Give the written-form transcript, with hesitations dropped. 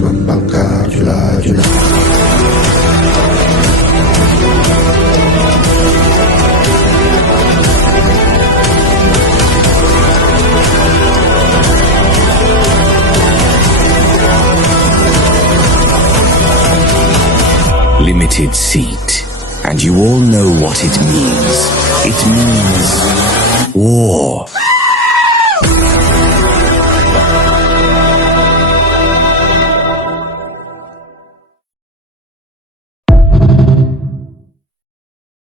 membakar jula-jula. Limited seat. And you all know what it means. It means war.